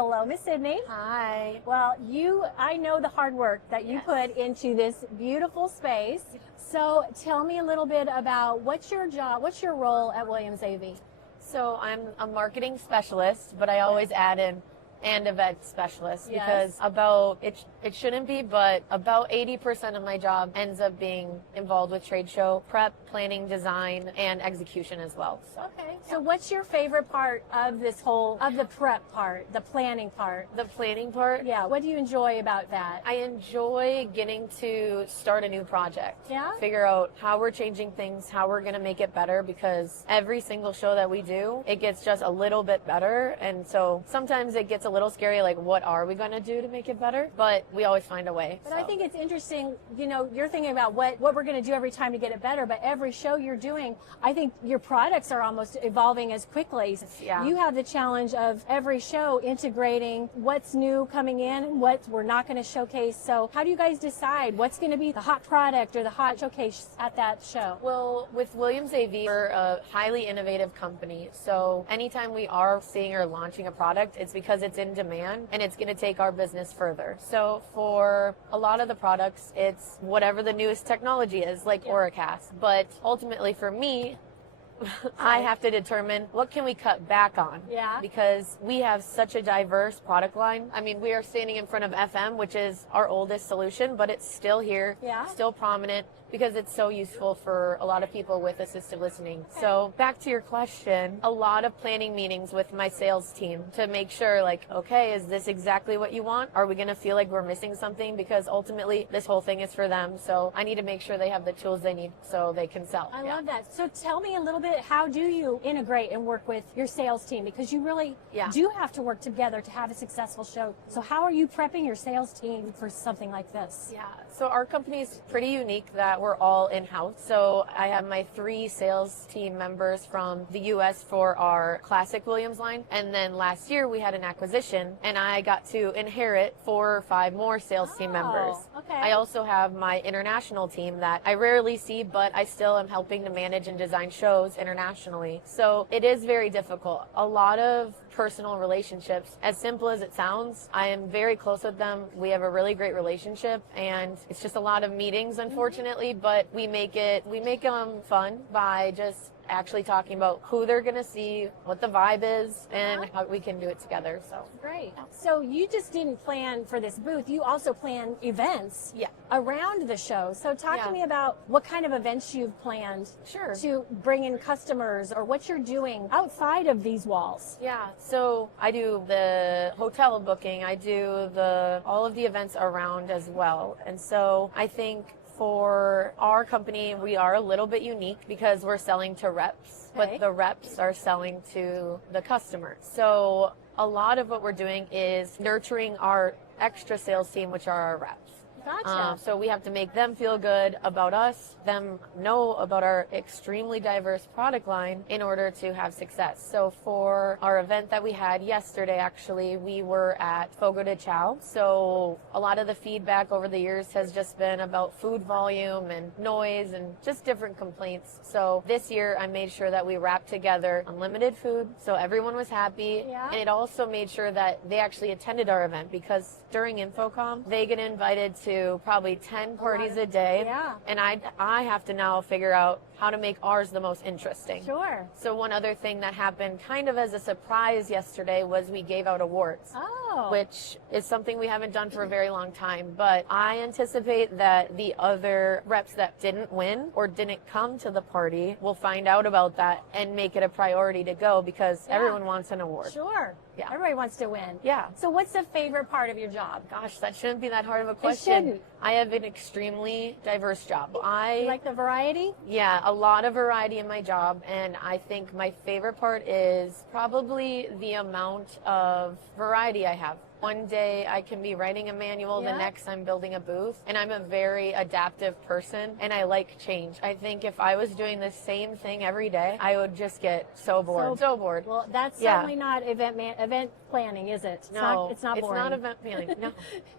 Hello, Miss Sydney. Hi. Well, I know the hard work that you put into this beautiful space. So tell me a little bit about what's your job, what's your role at Williams AV? So I'm a marketing specialist, but I always add in and event specialist because it shouldn't be, but about 80% of my job ends up being involved with trade show prep, planning, design, and execution as well. So what's your favorite part of this of the prep part, the planning part? The planning part? Yeah, what do you enjoy about that? I enjoy getting to start a new project. Yeah? Figure out how we're changing things, how we're going to make it better, because every single show that we do, it gets just a little bit better. And so sometimes it gets a little scary, like what are we going to do to make it better? But we always find a way. But I think it's interesting, you're thinking about what we're going to do every time to get it better, but every show you're doing, I think your products are almost evolving as quickly. Yeah. You have the challenge of every show integrating what's new coming in and what we're not going to showcase. So how do you guys decide what's going to be the hot product or the hot showcase at that show? Well, with Williams AV, we're a highly innovative company. So anytime we are seeing or launching a product, it's because it's in demand and it's going to take our business further. So for a lot of the products, it's whatever the newest technology is, like Oracast. But ultimately for me, I have to determine what can we cut back on. Yeah. Because we have such a diverse product line. I mean, we are standing in front of FM, which is our oldest solution, but it's still here, still prominent, because it's so useful for a lot of people with assistive listening. So back to your question, a lot of planning meetings with my sales team to make sure, like, okay, is this exactly what you want? Are we going to feel like we're missing something? Because ultimately this whole thing is for them. So I need to make sure they have the tools they need so they can sell. I love that. So tell me a little bit, how do you integrate and work with your sales team? Because you really do have to work together to have a successful show. So how are you prepping your sales team for something like this? Yeah, so our company is pretty unique that we're all in-house. So I have my 3 sales team members from the US for our classic Williams line. And then last year we had an acquisition and I got to inherit 4 or 5 more sales team members. Okay. I also have my international team that I rarely see, but I still am helping to manage and design shows internationally. So it is very difficult. A lot of personal relationships, as simple as it sounds, I am very close with them. We have a really great relationship and it's just a lot of meetings, unfortunately, but we make them fun by just actually talking about who they're going to see, what the vibe is, and how we can do it together. So great. So you just didn't plan for this booth. You also plan events around the show. So talk to me about what kind of events you've planned to bring in customers, or what you're doing outside of these walls. Yeah. So I do the hotel booking. I do all of the events around as well. And so I think for our company, we are a little bit unique because we're selling to reps, but the reps are selling to the customers. So a lot of what we're doing is nurturing our extra sales team, which are our reps. Gotcha. So we have to make them feel good about us, them know about our extremely diverse product line in order to have success. So for our event that we had yesterday, actually, we were at Fogo de Chao. So a lot of the feedback over the years has just been about food volume and noise and just different complaints. So this year I made sure that we wrapped together unlimited food, so everyone was happy. And it also made sure that they actually attended our event, because during InfoComm, they get invited to probably 10 parties a day. And I have to now figure out how to make ours the most interesting. Sure. So one other thing that happened kind of as a surprise yesterday was we gave out awards, which is something we haven't done for a very long time. But I anticipate that the other reps that didn't win or didn't come to the party will find out about that and make it a priority to go, because everyone wants an award. Sure. Yeah. Everybody wants to win. Yeah. So what's the favorite part of your job? Gosh, that shouldn't be that hard of a question. It shouldn't. I have an extremely diverse job. You like the variety? Yeah, a lot of variety in my job, and I think my favorite part is probably the amount of variety I have. One day I can be writing a manual, the next I'm building a booth, and I'm a very adaptive person, and I like change. I think if I was doing the same thing every day, I would just get so bored. So bored. Well, that's certainly not event planning, is it? No, it's not boring. It's not event planning. No.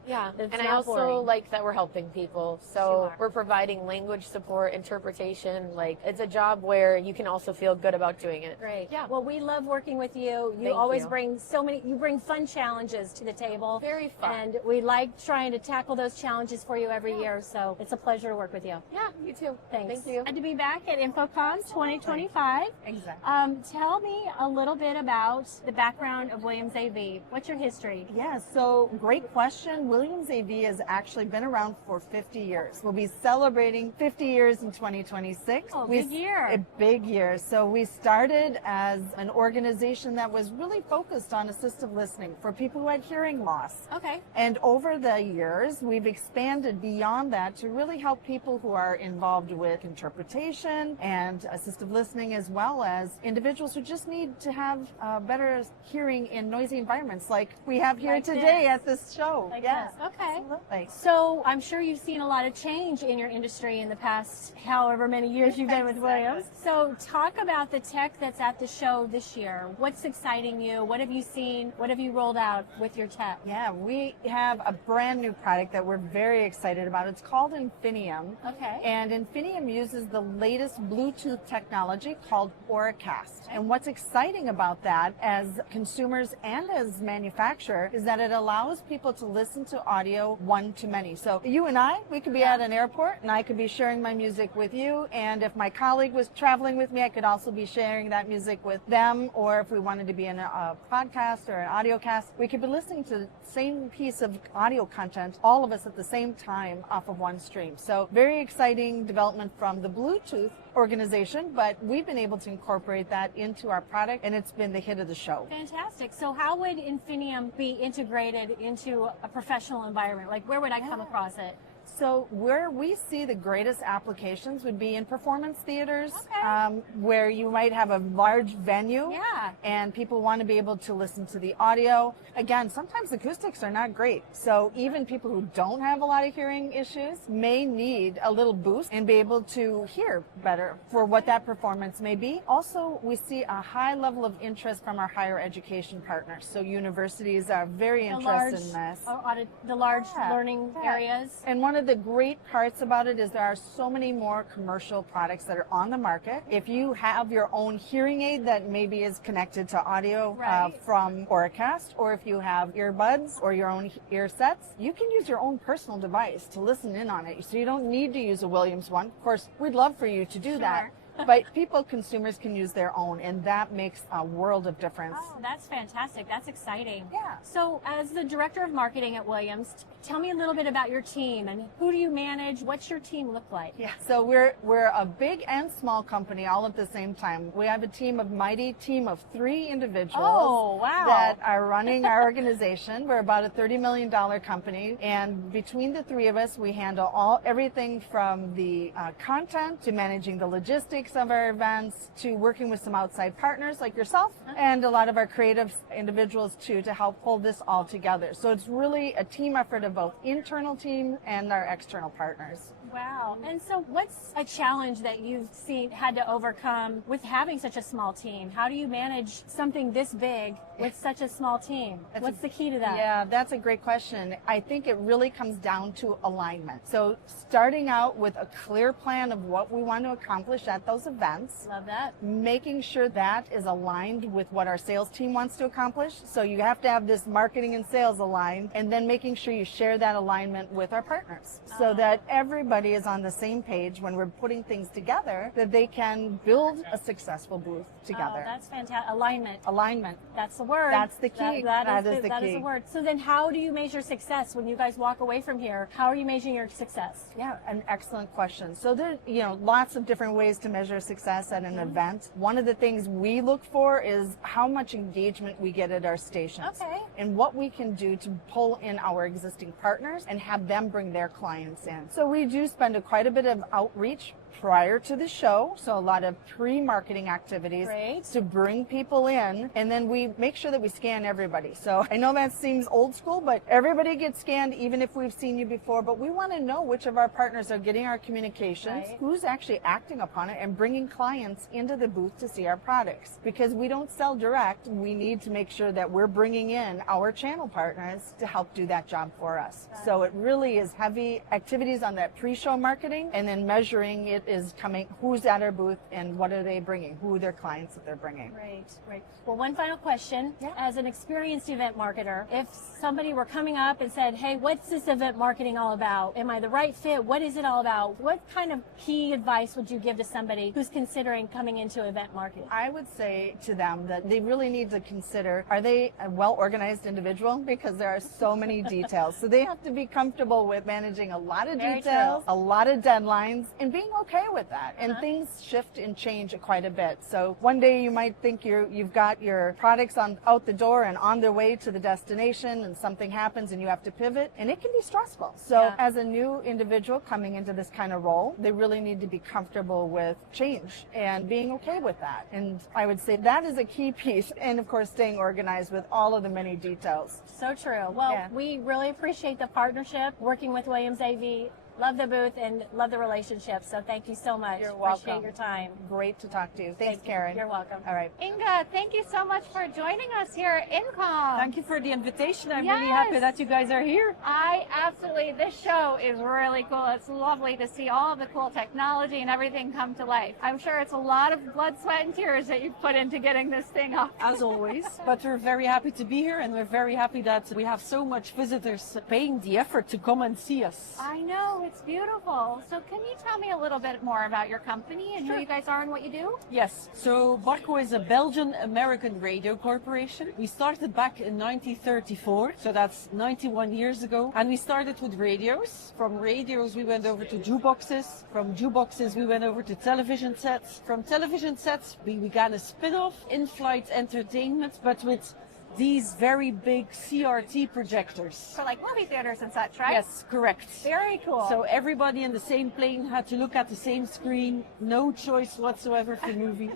Yeah. It's and not I also boring. like that we're helping people. So we're providing language support, interpretation. Like, it's a job where you can also feel good about doing it. Great. Yeah. Well, we love working with you. You Thank always you. bring you bring fun challenges to the table. Very fun. And we like trying to tackle those challenges for you every year. So it's a pleasure to work with you. Yeah, you too. Thanks. Thank you. Glad to be back at InfoComm 2025. Exactly. Tell me a little bit about the background of Williams AV. What's your history? Yeah, so great question. Williams AV has actually been around for 50 years. We'll be celebrating 50 years in 2026. Oh, big year. A big year. So we started as an organization that was really focused on assistive listening for people who had hearing loss. Okay. And over the years, we've expanded beyond that to really help people who are involved with interpretation and assistive listening, as well as individuals who just need to have better hearing in noisy environments like we have here Like today this. at this show. Like Yeah, this. Okay. absolutely. So I'm sure you've seen a lot of change in your industry in the past however many years you've been with Williams. So talk about the tech that's at the show this year. What's exciting you? What have you seen? What have you rolled out with your tech? Yeah, we have a brand new product that we're very excited about. It's called Infinium. Okay. And Infinium uses the latest Bluetooth technology called Auracast. And what's exciting about that as consumers and as manufacturer is that it allows people to listen to audio one-to-many. So you and I, we could be at an airport and I could be sharing my music with you. And if my colleague was traveling with me, I could also be sharing that music with them. Or if we wanted to be in a podcast or an audio cast, we could be listening to the same piece of audio content, all of us at the same time off of one stream. So very exciting development from the Bluetooth organization, but we've been able to incorporate that into our product and it's been the hit of the show. Fantastic. So how would Infinium be integrated into a professional environment? Like where would I come across it? So where we see the greatest applications would be in performance theaters, Okay. where you might have a large venue Yeah. and people want to be able to listen to the audio. Again, sometimes acoustics are not great. So even people who don't have a lot of hearing issues may need a little boost and be able to hear better for what that performance may be. Also, we see a high level of interest from our higher education partners. So universities are very interested in this. The large Yeah. learning Yeah. areas. And one of the great parts about it is there are so many more commercial products that are on the market. If you have your own hearing aid that maybe is connected to audio Right. from Auracast, or if you have earbuds or your own ear sets, you can use your own personal device to listen in on it. So you don't need to use a Williams one. Of course, we'd love for you to do that. But consumers can use their own, and that makes a world of difference. Oh, that's fantastic. That's exciting. Yeah. So as the director of marketing at Williams, tell me a little bit about your team and who do you manage? What's your team look like? Yeah. So we're a big and small company all at the same time. We have a mighty team of 3 individuals Oh, wow. that are running our organization. We're about a $30 million company, and between the 3 of us, we handle everything from the content to managing the logistics of our events to working with some outside partners like yourself and a lot of our creative individuals too to help pull this all together. So it's really a team effort of both internal team and our external partners. Wow. And so what's a challenge that you've had to overcome with having such a small team? How do you manage something this big with such a small team? What's the key to that? Yeah, that's a great question. I think it really comes down to alignment. So starting out with a clear plan of what we want to accomplish at those events. Love that. Making sure that is aligned with what our sales team wants to accomplish. So you have to have this marketing and sales aligned, and then making sure you share that alignment with our partners so that everybody is on the same page when we're putting things together, that they can build a successful booth together. Oh, that's fantastic. Alignment. Alignment. That's the word. That's the key. That is the that key. is the word. So then how do you measure success when you guys walk away from here? How are you measuring your success? Yeah, an excellent question. So there, lots of different ways to measure success at an event. One of the things we look for is how much engagement we get at our stations. Okay. And what we can do to pull in our existing partners and have them bring their clients in. So we do spend quite a bit of outreach prior to the show. So a lot of pre-marketing activities to bring people in. And then we make sure that we scan everybody. So I know that seems old school, but everybody gets scanned even if we've seen you before. But we want to know which of our partners are getting our communications, who's actually acting upon it and bringing clients into the booth to see our products. Because we don't sell direct, we need to make sure that we're bringing in our channel partners to help do that job for us. So it really is heavy activities on that pre-show marketing, and then measuring it is coming, who's at our booth and what are they bringing, who are their clients that they're bringing. Right. Well, one final question. As an experienced event marketer, if somebody were coming up and said, hey, what's this event marketing all about? Am I the right fit? What is it all about? What kind of key advice would you give to somebody who's considering coming into event marketing? I would say to them that they really need to consider, are they a well-organized individual? Because there are so many details. So they have to be comfortable with managing a lot of details, a lot of deadlines, and being okay with that. And things shift and change quite a bit. So one day you might think you've got your products out the door and on their way to the destination, and something happens and you have to pivot, and it can be stressful. So as a new individual coming into this kind of role, they really need to be comfortable with change and being okay with that. And I would say that is a key piece. And of course, staying organized with all of the many details. So true. Well, we really appreciate the partnership, working with Williams AV. Love the booth and love the relationship. So thank you so much. You're welcome. Appreciate your time. Great to talk to you. Thanks, Karen. You're welcome. All right. Inga, thank you so much for joining us here at InfoComm. Thank you for the invitation. I'm really happy that you guys are here. This show is really cool. It's lovely to see all of the cool technology and everything come to life. I'm sure it's a lot of blood, sweat, and tears that you've put into getting this thing up. As always. But we're very happy to be here, and we're very happy that we have so much visitors paying the effort to come and see us. I know, it's beautiful. So can you tell me a little bit more about your company and who you guys are and what you do? Yes. So Barco is a Belgian-American radio corporation. We started back in 1934, so that's 91 years ago. And we started with radios. From radios, we went over to jukeboxes. From jukeboxes, we went over to television sets. From television sets, we began a spin-off, in-flight entertainment, but with these very big CRT projectors. For like movie theaters and such, right? Yes, correct. Very cool. So everybody in the same plane had to look at the same screen, no choice whatsoever for movie.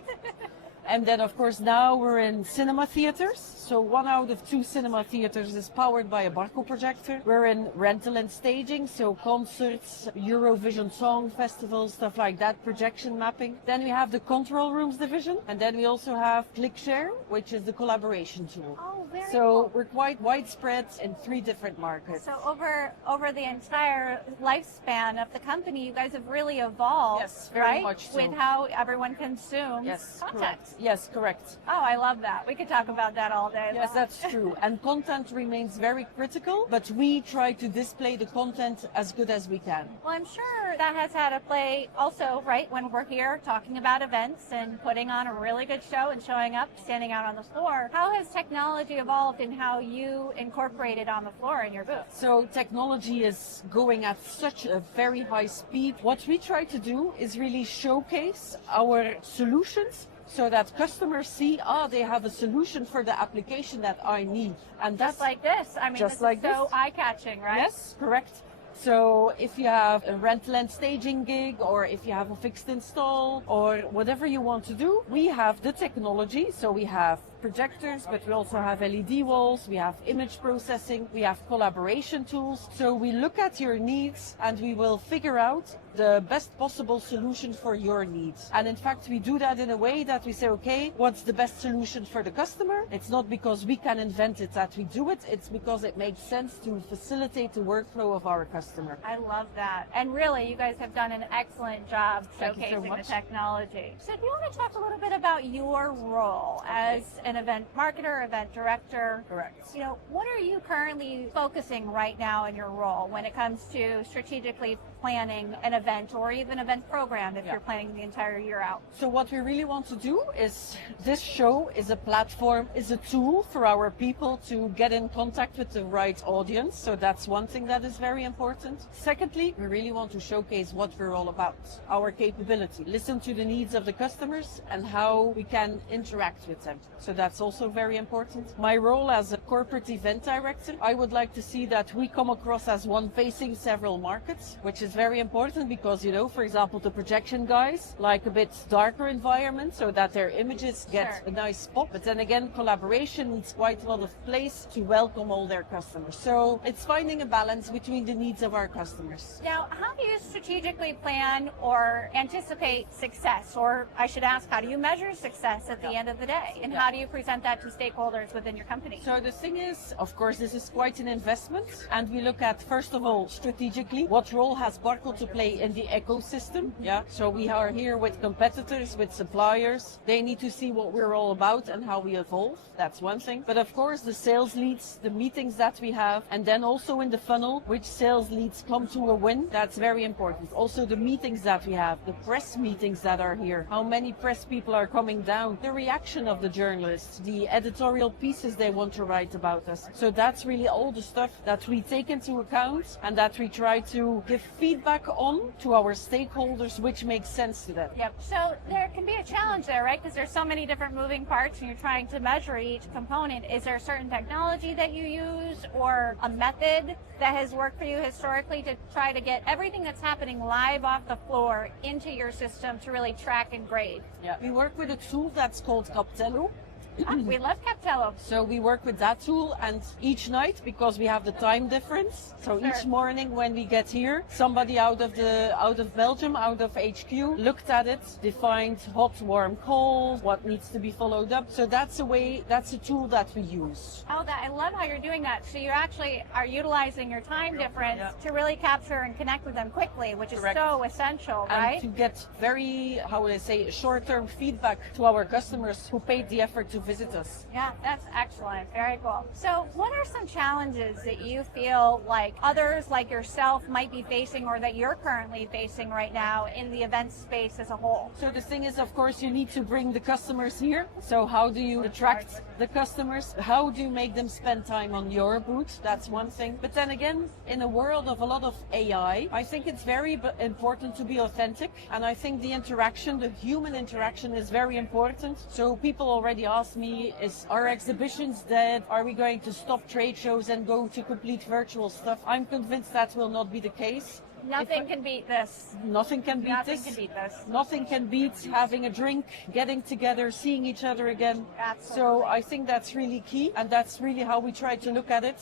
And then, of course, now we're in cinema theaters. So 1 out of 2 cinema theaters is powered by a Barco projector. We're in rental and staging, so concerts, Eurovision Song Festival, stuff like that, projection mapping. Then we have the control rooms division. And then we also have ClickShare, which is the collaboration tool. Oh, very so cool. We're quite widespread in 3 different markets. So over the entire lifespan of the company, you guys have really evolved, yes, very much so. With how everyone consumes content. Correct. Yes, correct. Oh, I love that. We could talk about that all day. Yes, that's true. And content remains very critical, but we try to display the content as good as we can. Well, I'm sure that has had a play also, right, when we're here talking about events and putting on a really good show and showing up, standing out on the floor. How has technology evolved in how you incorporate it on the floor in your booth? So technology is going at such a very high speed. What we try to do is really showcase our solutions so that customers see, they have a solution for the application that I need. And that's just like this. I mean, just this like is so eye-catching, right? Yes, correct. So if you have a rental and staging gig, or if you have a fixed install, or whatever you want to do, we have the technology. So we have projectors, but we also have LED walls, we have image processing, we have collaboration tools. So we look at your needs and we will figure out the best possible solution for your needs. And in fact, we do that in a way that we say, okay, what's the best solution for the customer? It's not because we can invent it that we do it, it's because it makes sense to facilitate the workflow of our customer. I love that. And really, you guys have done an excellent job showcasing the technology. So do you want to talk a little bit about your role as an event marketer, event director? Correct. You know, what are you currently focusing right now in your role when it comes to strategically planning an event or even event program if you're planning the entire year out? So what we really want to do is, this show is a platform, is a tool for our people to get in contact with the right audience. So that's one thing that is very important. Secondly, we really want to showcase what we're all about, our capability, listen to the needs of the customers and how we can interact with them. So that's also very important. My role as a corporate event director, I would like to see that we come across as one facing several markets, which is is very important because, for example, the projection guys like a bit darker environment so that their images get a nice pop. But then again, collaboration needs quite a lot of place to welcome all their customers. So it's finding a balance between the needs of our customers. Now, how do you strategically plan or anticipate success? Or I should ask, how do you measure success at the end of the day? And how do you present that to stakeholders within your company? So the thing is, of course, this is quite an investment. And we look at, first of all, strategically, what role has Barco to play in the ecosystem? So we are here with competitors, with suppliers. They need to see what we're all about and how we evolve. That's one thing. But of course, the sales leads, the meetings that we have, and then also in the funnel, which sales leads come to a win. That's very important. Also the meetings that we have, the press meetings that are here, how many press people are coming down, the reaction of the journalists, the editorial pieces they want to write about us. So that's really all the stuff that we take into account and that we try to give feedback on to our stakeholders, which makes sense to them. Yep. So there can be a challenge there, right? Because there's so many different moving parts and you're trying to measure each component. Is there a certain technology that you use or a method that has worked for you historically to try to get everything that's happening live off the floor into your system to really track and grade? Yeah. We work with a tool that's called Captello. We love Captello. So we work with that tool, and each night, because we have the time difference, so each morning when we get here, somebody out of Belgium, out of HQ, looked at it, defined hot, warm, cold, what needs to be followed up. So that's a tool that we use. Oh, I love how you're doing that. So you actually are utilizing your time difference to really capture and connect with them quickly, which is so essential, right? And to get very, short-term feedback to our customers who paid the effort to visit us. Yeah, that's excellent. Very cool. So what are some challenges that you feel like others like yourself might be facing or that you're currently facing right now in the event space as a whole? So the thing is, of course, you need to bring the customers here. So how do you attract the customers? How do you make them spend time on your booth? That's one thing. But then again, in a world of a lot of AI, I think it's very important to be authentic. And I think the interaction, the human interaction is very important. So people already ask me, is our exhibitions dead? Are we going to stop trade shows and go to complete virtual stuff? I'm convinced that will not be the case. Nothing can beat this. Nothing can beat this. Nothing can beat having a drink, getting together, seeing each other again. Absolutely. So I think that's really key, and that's really how we try to look at it,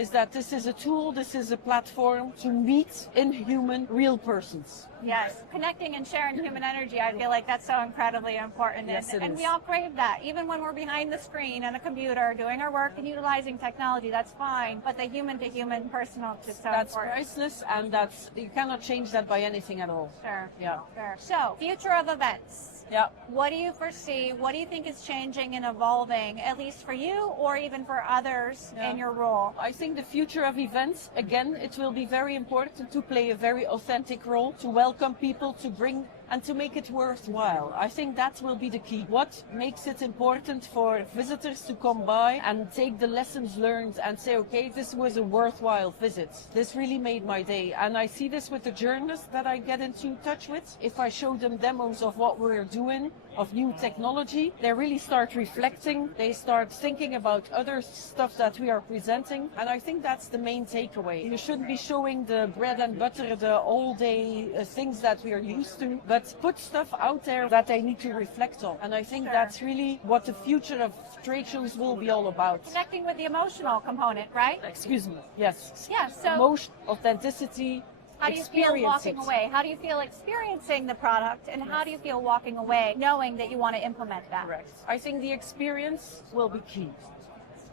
is that this is a tool, this is a platform to meet in human, real persons. Yes, connecting and sharing human energy, I feel like that's so incredibly important. Yes, and we all crave that. Even when we're behind the screen on a computer doing our work and utilizing technology, that's fine. But the human-to-human personal is so that's important. priceless, and you cannot change that by anything at all. Sure. Yeah. Sure. So, future of events. Yeah. What do you foresee? What do you think is changing and evolving, at least for you or even for others in your role? I think the future of events, again, it will be very important to play a very authentic role, to welcome people, to bring and to make it worthwhile. I think that will be the key. What makes it important for visitors to come by and take the lessons learned and say, okay, this was a worthwhile visit. This really made my day. And I see this with the journalists that I get into touch with. If I show them demos of what we're doing, of new technology, they really start reflecting. They start thinking about other stuff that we are presenting. And I think that's the main takeaway. You shouldn't be showing the bread and butter, the all day things that we are used to, but put stuff out there that they need to reflect on. And I think that's really what the future of trade shows will be all about. Connecting with the emotional component, right? Excuse me. Yes. Yeah, so emotion, authenticity. How do you feel walking away? How do you feel experiencing the product? And how do you feel walking away knowing that you want to implement that? Correct. I think the experience will be key.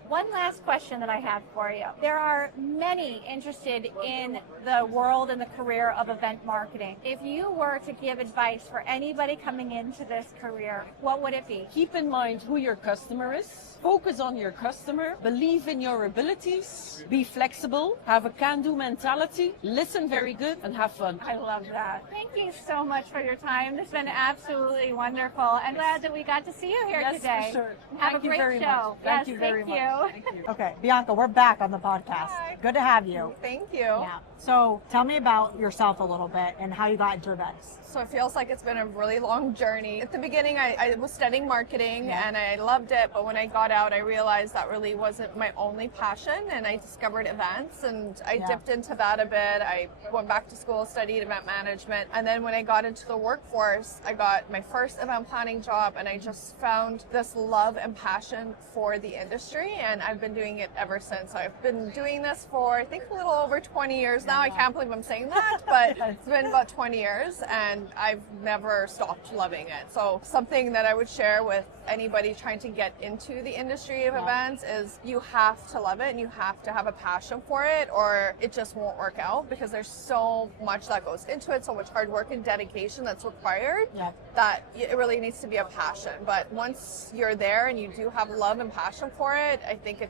One last question that I have for you. There are many interested in the world and the career of event marketing. If you were to give advice for anybody coming into this career, what would it be? Keep in mind who your customer is. Focus on your customer. Believe in your abilities. Be flexible. Have a can-do mentality. Listen very good and have fun. I love that. Thank you so much for your time. This has been absolutely wonderful. I'm glad that we got to see you here today. Yes, for sure. Have a great show. Thank you very much. Okay, Bianca, we're back on the podcast. Hi. Good to have you. Thank you. Yeah. So tell me about yourself a little bit and how you got into events. So it feels like it's been a really long journey. At the beginning, I was studying marketing and I loved it. But when I got out, I realized that really wasn't my only passion. And I discovered events and I dipped into that a bit. I went back to school, studied event management. And then when I got into the workforce, I got my first event planning job and I just found this love and passion for the industry. And I've been doing it ever since. I've been doing this for, I think, a little over 20 years now. I can't believe I'm saying that, but it's been about 20 years and I've never stopped loving it. So something that I would share with anybody trying to get into the industry of events is you have to love it and you have to have a passion for it or it just won't work out because there's so much that goes into it, so much hard work and dedication that's required that it really needs to be a passion. But once you're there and you do have love and passion for it, I think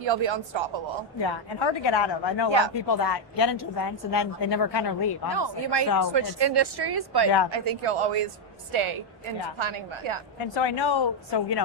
you'll be unstoppable. Yeah, and hard to get out of. I know a lot of people that get into events and then they never kind of leave, honestly. No, you might switch industries, but I think you'll always stay in planning events. Yeah. And so I know,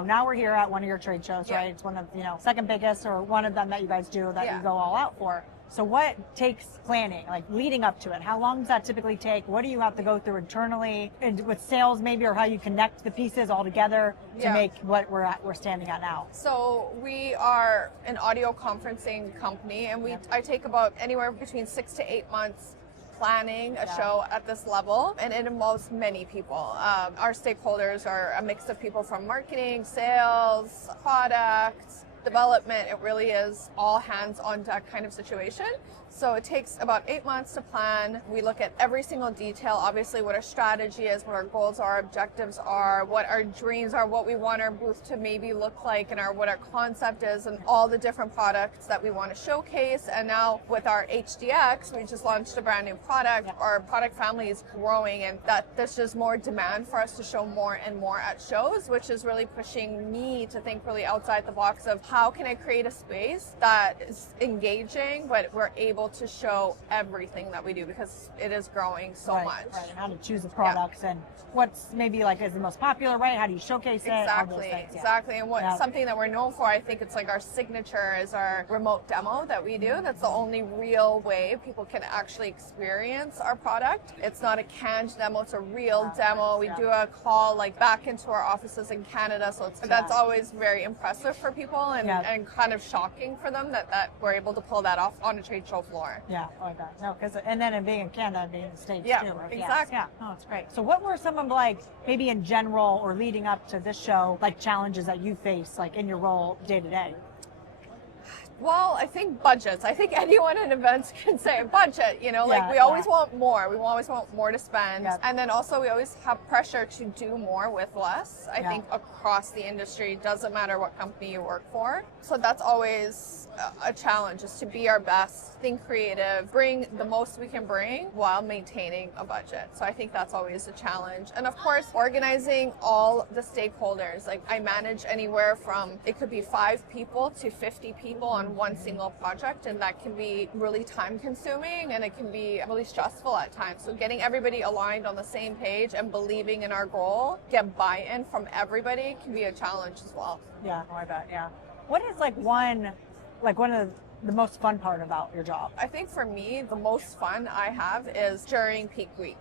now we're here at one of your trade shows, right? It's one of, second biggest or one of them that you guys do that you go all out for. So what takes planning, like leading up to it? How long does that typically take? What do you have to go through internally and with sales maybe, or how you connect the pieces all together to make what we're standing at now? So we are an audio conferencing company and I take about anywhere between 6 to 8 months planning a show at this level, and it involves many people. Our stakeholders are a mix of people from marketing, sales, products, development. It really is all hands on deck kind of situation. So it takes about 8 months to plan. We look at every single detail, obviously what our strategy is, what our goals are, objectives are, what our dreams are, what we want our booth to maybe look like, and what our concept is, and all the different products that we want to showcase. And now with our HDX, we just launched a brand new product. Our product family is growing, and there's just more demand for us to show more and more at shows, which is really pushing me to think really outside the box of how can I create a space that is engaging, but we're able to show everything that we do because it is growing so much. Right, and how to choose the products and what's maybe like is the most popular, right? How do you showcase it? Exactly. And what's something that we're known for, I think it's like our signature is our remote demo that we do. That's the only real way people can actually experience our product. It's not a canned demo, it's a real demo. We do a call like back into our offices in Canada, so that's always very impressive for people and kind of shocking for them that we're able to pull that off on a trade show floor. Yeah, like that. No, because and then being in Canada, being in the States too. Right? Exactly. Yeah, no, it's great. So what were some of like maybe in general or leading up to this show, like challenges that you face like in your role day to day? Well, I think budgets. I think anyone in events can say budget, we always want more. We always want more to spend. And then also we always have pressure to do more with less. I think across the industry, doesn't matter what company you work for. So that's always a challenge, is to be our best, think creative, bring the most we can bring while maintaining a budget. So I think that's always a challenge. And of course, organizing all the stakeholders. Like I manage anywhere from, it could be 5 people to 50 people on one single project, and that can be really time consuming and it can be really stressful at times. So getting everybody aligned on the same page and believing in our goal, get buy-in from everybody can be a challenge as well. Yeah, I bet. Yeah. What is one of the most fun part about your job? I think for me, the most fun I have is during peak week.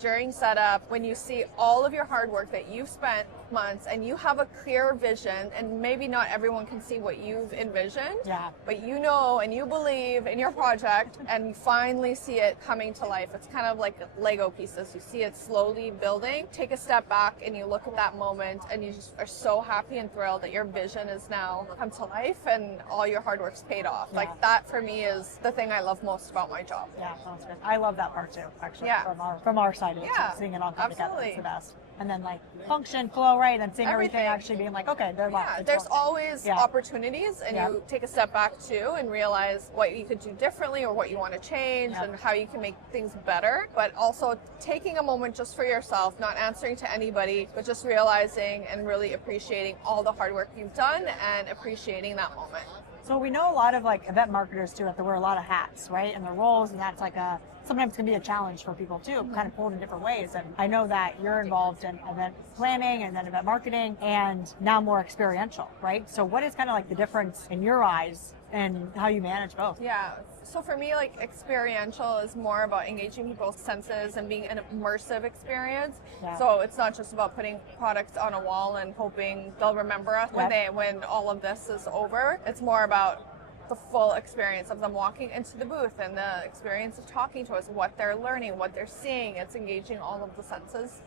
During setup, when you see all of your hard work that you've spent months and you have a clear vision, and maybe not everyone can see what you've envisioned, but you know and you believe in your project and you finally see it coming to life. It's kind of like Lego pieces. You see it slowly building. Take a step back and you look at that moment and you just are so happy and thrilled that your vision is now come to life and all your hard work's paid off. Like that for me is the thing I love most about my job. Yeah, sounds good. I love that part too, actually, from our side of it, seeing it all come together. It's the best. And then function, flow, right? And seeing everything actually being okay, there's always opportunities, and you take a step back too and realize what you could do differently or what you want to change and how you can make things better. But also taking a moment just for yourself, not answering to anybody, but just realizing and really appreciating all the hard work you've done and appreciating that moment. So we know a lot of event marketers too have to wear a lot of hats, right? And their roles, and that's sometimes can be a challenge for people too, kind of pulled in different ways. And I know that you're involved in event planning and then event marketing and now more experiential, right? So what is kind of like the difference in your eyes and how you manage both? Yeah. So for me, like experiential is more about engaging people's senses and being an immersive experience. Yeah. So it's not just about putting products on a wall and hoping they'll remember us when all of this is over. It's more about the full experience of them walking into the booth and the experience of talking to us, what they're learning, what they're seeing. It's engaging all of the senses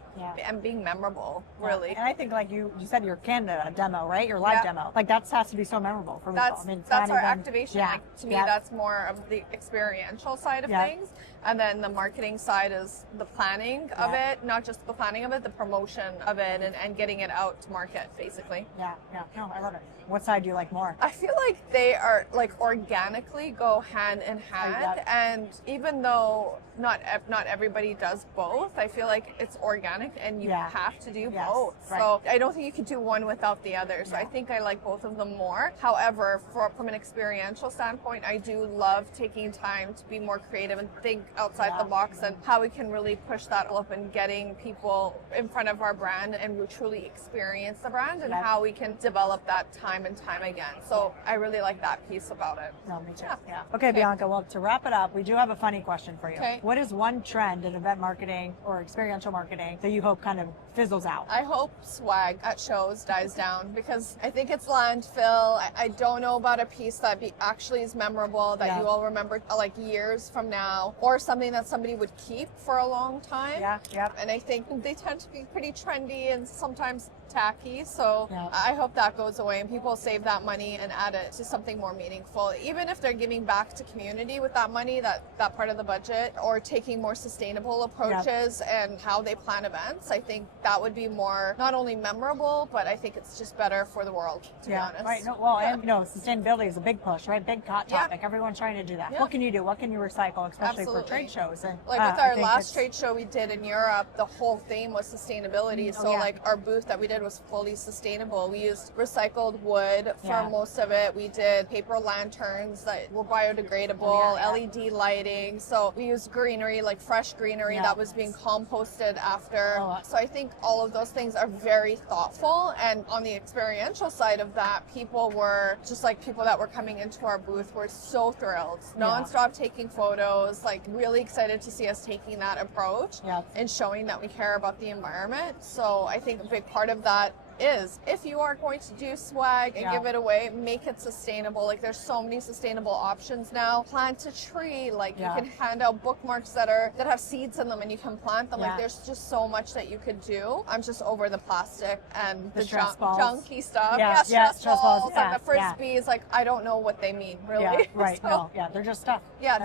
and being memorable, really. And I think like you said your Canada demo, right? Your live demo. Like that has to be so memorable for people. That's our activation. Like, to me, that's more of the experiential side of things. And then the marketing side is the planning of it, not just the planning of it, the promotion of it and getting it out to market, basically. Yeah. No, I love it. What side do you like more? I feel like they are like organically go hand in hand. And even though not everybody does both, I feel like it's organic and you have to do both. Right. So I don't think you can do one without the other. So I think I like both of them more. However, from an experiential standpoint, I do love taking time to be more creative and think outside the box and how we can really push that up and getting people in front of our brand and we truly experience the brand and how we can develop that time and time again. So I really like that piece about it. No, me too. Yeah. Okay, Bianca, well, to wrap it up, we do have a funny question for you. Okay. What is one trend in event marketing or experiential marketing that you hope kind of fizzles out? I hope swag at shows dies down because I think it's landfill. I don't know about a piece that actually is memorable that you all remember like years from now or something that somebody would keep for a long time. Yeah. And I think they tend to be pretty trendy and sometimes tacky. So I hope that goes away and people save that money and add it to something more meaningful. Even if they're giving back to community with that money, that part of the budget, or taking more sustainable approaches and how they plan events, I think that would be more not only memorable, but I think it's just better for the world, to be honest. Right. No, well, and sustainability is a big push, right? Big hot topic. Everyone's trying to do that. What can you do? What can you recycle, especially for trade shows? And like with our last trade show we did in Europe, the whole theme was sustainability. So like our booth that we did was fully sustainable. We used recycled wood for most of it. We did paper lanterns that were biodegradable, LED lighting. So we used greenery, like fresh greenery that was being composted after. So I think all of those things are very thoughtful. And on the experiential side of that, people that were coming into our booth were so thrilled, nonstop taking photos, like really excited to see us taking that approach and showing that we care about the environment. So I think a big part of that is if you are going to do swag and give it away, make it sustainable. Like there's so many sustainable options now. Plant a tree, like you can hand out bookmarks that have seeds in them and you can plant them. Like there's just so much that you could do. I'm just over the plastic and the junky stuff. Stress balls and the frisbees. Like I don't know what they mean really. They're just stuff. They're just stuff. I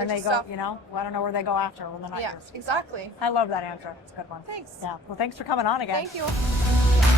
don't know where they go after when they're not yours. Exactly. I love that answer. It's a good one. Thanks. Well, thanks for coming on again. Thank you.